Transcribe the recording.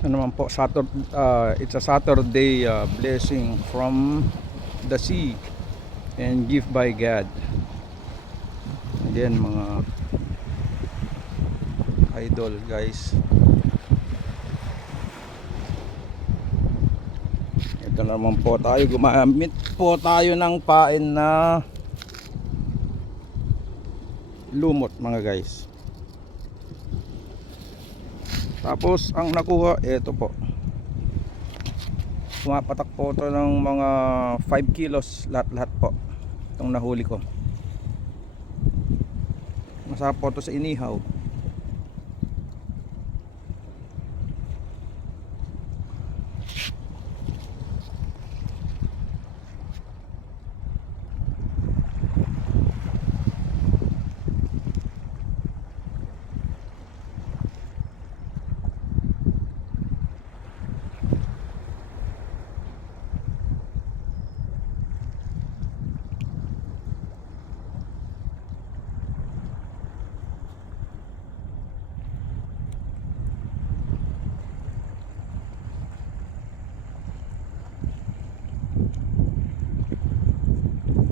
Ano naman po, it's a Saturday blessing from the sea and gift by God. Again mga idol guys, ito naman po tayo, gumamit po tayo ng pain na lumot mga guys. Tapos ang nakuha, ito po, pumapatak po ito ng mga 5 kilos lahat po itong nahuli ko. Masarap po ito sa inihaw.